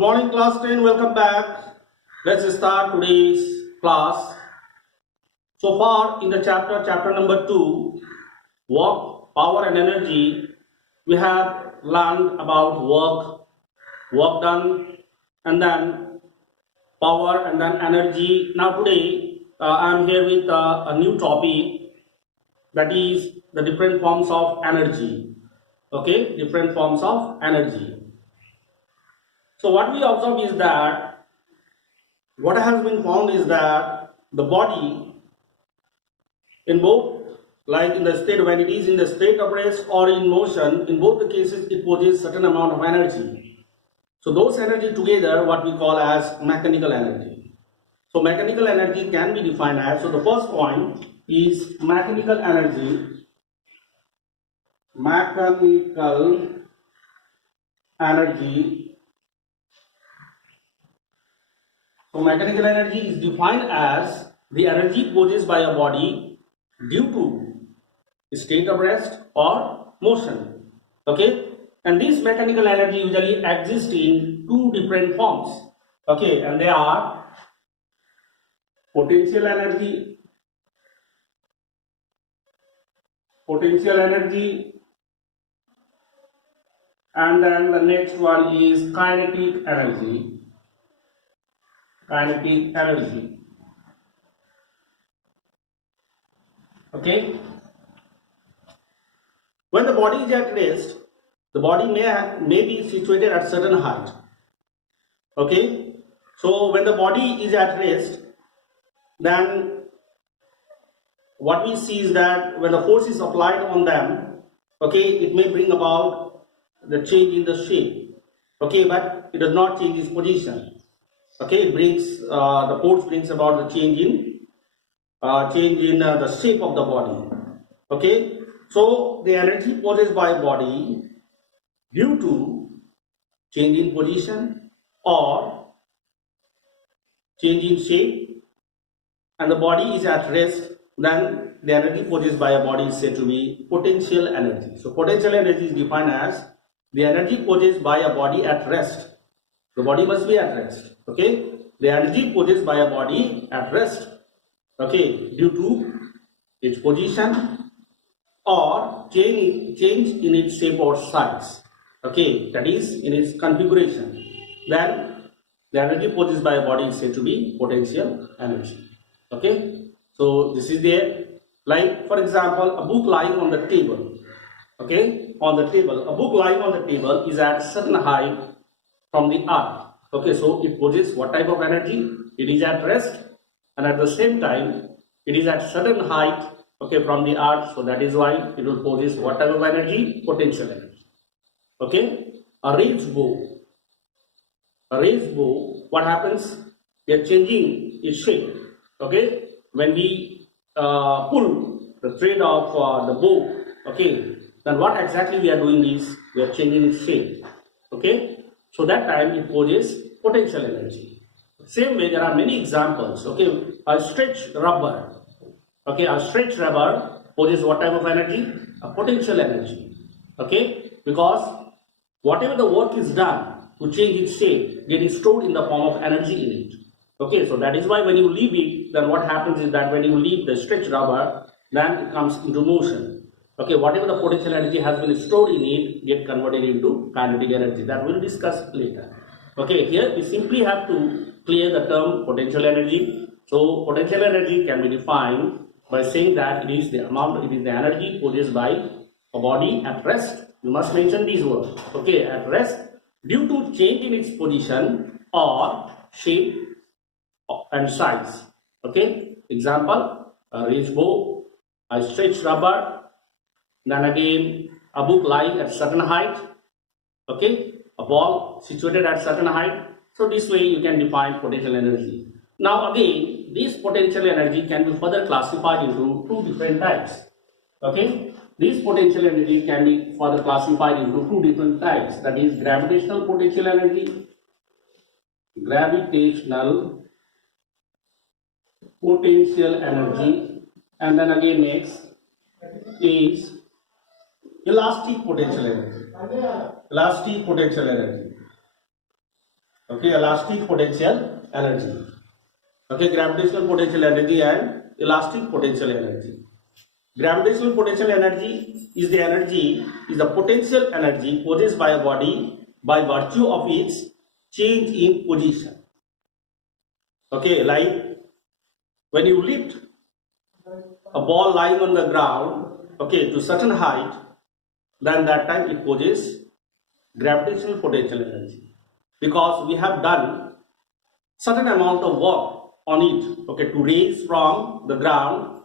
Good morning, class 10. Welcome back. Let's start today's class. So far, in the chapter number 2, work, power, and energy, we have learned about work done, and then power, and then energy. Now, today, I am here with a new topic, that is the different forms of energy. Okay, different forms of energy. So what we observe is that what has been found is that the body in both, like in the state when it is in the state of rest or in motion, in both the cases it possesses certain amount of energy. So those energy together what we call as mechanical energy. So mechanical energy can be defined as, so the first point is mechanical energy. Mechanical energy. So mechanical energy is defined as the energy possessed by a body due to state of rest or motion. Okay, and this mechanical energy usually exists in two different forms. Okay, and they are potential energy, and then the next one is kinetic energy. Okay, when the body is at rest, the body may be situated at certain height. Okay, so when the body is at rest, then what we see is that when the force is applied on them, okay, it may bring about the change in the shape. Okay, but it does not change its position. Okay, it brings the force brings about the change in the shape of the body. Okay, so the energy possessed by body due to change in position or change in shape, and the body is at rest, then the energy possessed by a body is said to be potential energy. So potential energy is defined as the energy possessed by a body at rest. The body must be at rest. Okay, the energy possessed by a body at rest, okay, due to its position or change in its shape or size. Okay, that is in its configuration. Then the energy possessed by a body is said to be potential energy. Okay, so this is there. Like for example, a book lying on the table. Okay, on the table, a book lying on the table is at certain height from the earth. Okay, so it possesses what type of energy? It is at rest, and at the same time it is at certain height, okay, from the earth. So that is why it will possess what type of energy? Potential energy. Okay, a raised bow. What happens? We are changing its shape. Okay, when we pull the thread of the bow, okay, then what exactly we are doing is we are changing its shape. Okay, so that time it possesses potential energy. Same way, there are many examples. Okay, a stretched rubber. Okay, a stretched rubber possesses what type of energy? A potential energy. Okay, because whatever the work is done to change its shape, it is stored in the form of energy in it. Okay, so that is why when you leave it, then what happens is that when you leave the stretched rubber, then it comes into motion. Okay, whatever the potential energy has been stored in it, get converted into kinetic energy. That we'll discuss later. Okay, here we simply have to clear the term potential energy. So potential energy can be defined by saying that it is the energy possessed by a body at rest. You must mention these words. Okay, at rest due to change in its position or shape and size. Okay, example, a raised bow, a stretched rubber, then again a book lying at certain height. Okay, a ball situated at certain height. So this way you can define potential energy. Now again, this potential energy can be further classified into two different types. Okay, this potential energy can be further classified into two different types, that is gravitational potential energy, and then again next is elastic potential energy. Okay, elastic potential energy. Okay, gravitational potential energy and elastic potential energy. Gravitational potential energy is the potential energy possessed by a body by virtue of its change in position. Okay, like when you lift a ball lying on the ground, okay, to certain height, then that time it possesses gravitational potential energy, because we have done certain amount of work on it, okay, to raise from the ground,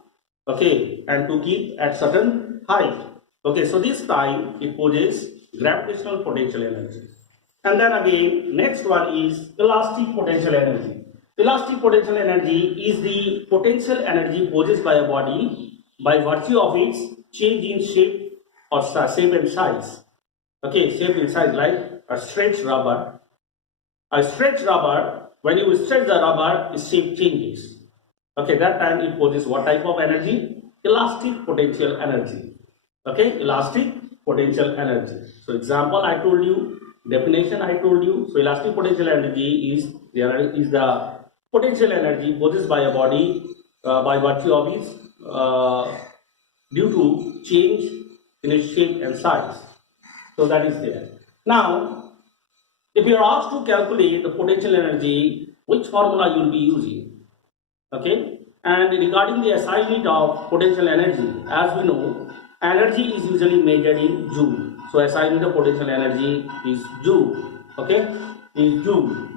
okay, and to keep at certain height. Okay, so this time it possesses gravitational potential energy. And then again, next one is elastic potential energy. Elastic potential energy is the potential energy possessed by a body by virtue of its change in shape or shape and size. Okay, shape and size, like a stretched rubber. A stretched rubber, when you stretch the rubber, its shape changes. Okay, that time it possesses what type of energy? Elastic potential energy. Okay, elastic potential energy. So example I told you, definition I told you. So elastic potential energy is the potential energy possessed by a body by virtue of its due to change in its shape and size. So that is there. Now, if you are asked to calculate the potential energy, which formula you will be using? Okay, and regarding the SI unit of potential energy, as we know, energy is usually measured in joule. So SI unit of potential energy is joule. Okay, is joule.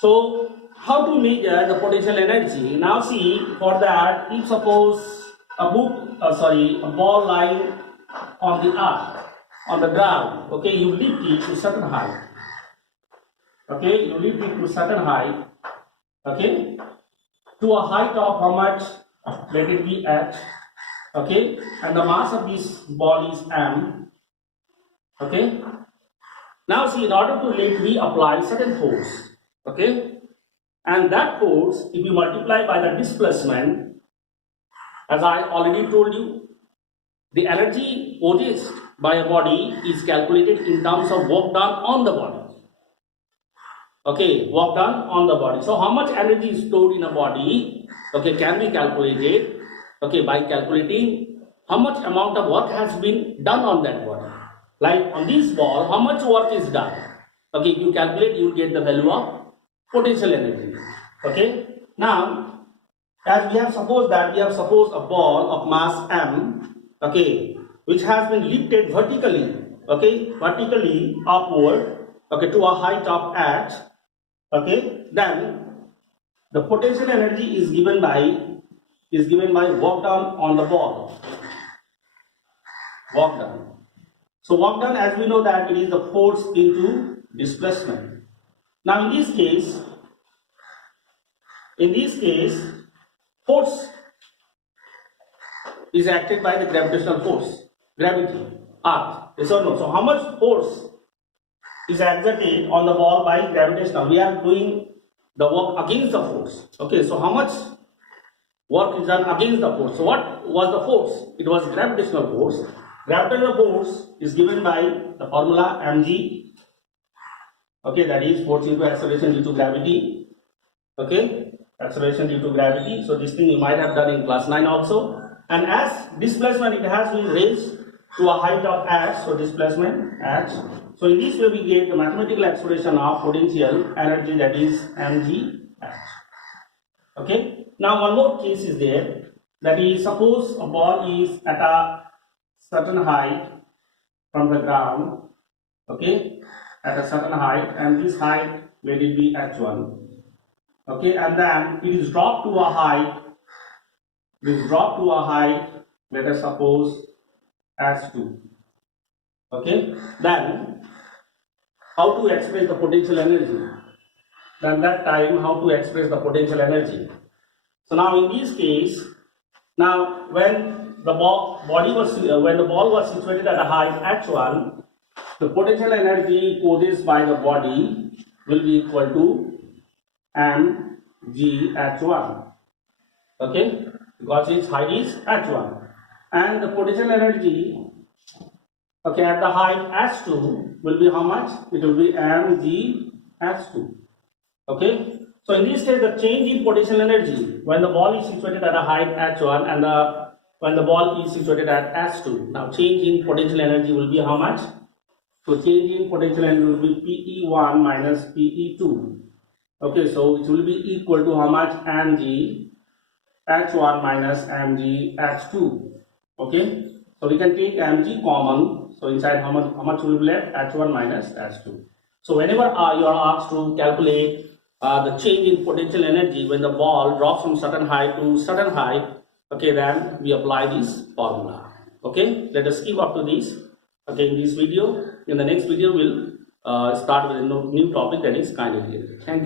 So how to measure the potential energy? Now see, for that, if suppose a ball lying on the earth, on the ground, okay, you lift it to certain height. Okay, you lift it to certain height. Okay, to a height of how much? Let it be h. Okay, and the mass of this ball is m. Okay, now see, in order to lift, we apply certain force. Okay, and that force, if you multiply by the displacement, as I already told you, the energy possessed by a body is calculated in terms of work done on the body. Okay, work done on the body. So how much energy is stored in a body, okay, can be calculated, okay, by calculating how much amount of work has been done on that body. Like on this ball, how much work is done? Okay, if you calculate, you will get the value of potential energy. Okay, now as we have supposed a ball of mass m, okay, which has been lifted vertically, okay, vertically upward, okay, to a height of h. Okay, then the potential energy is given by work done on the ball. Work done. So work done, as we know that it is the force into displacement. Now in this case, force is acted by the gravitational force, gravity, earth. Yes or no? So how much force is exerted on the ball by gravitational? We are doing the work against the force. Okay, so how much work is done against the force? So what was the force? It was gravitational force. Gravitational force is given by the formula mg. Okay, that is force into acceleration due to gravity. Okay, acceleration due to gravity. So this thing you might have done in class 9 also. And as displacement, it has been raised to a height of h. So displacement h. So in this way we get the mathematical expression of potential energy, that is mg h. Okay. Now one more case is there, that is, suppose a ball is at a certain height from the ground. Okay, at a certain height, and this height, let it be h1. Okay, and then it is dropped to a height. Let us suppose h2. Okay, then how to express the potential energy? Then that time, how to express the potential energy? So now in this case, now when the ball was situated at a height h1, the potential energy possessed by the body will be equal to mg h1. Okay, because its height is h1, and the potential energy, okay, at the height h2 will be how much? It will be mg h2. Okay, so in this case, the change in potential energy when the ball is situated at a height h1 and when the ball is situated at h2. Now, change in potential energy will be how much? So, change in potential energy will be PE1 minus PE2. Okay, so it will be equal to how much? Mg h1 minus mg h2. Okay, so we can take mg common. So inside how much will be left? H1 minus h2. So whenever you are asked to calculate the change in potential energy when the ball drops from certain height to certain height, okay, then we apply this formula. Okay, let us keep up to this. Okay, in this video, in the next video we'll start with a new topic, that is kinetic energy. Thank you.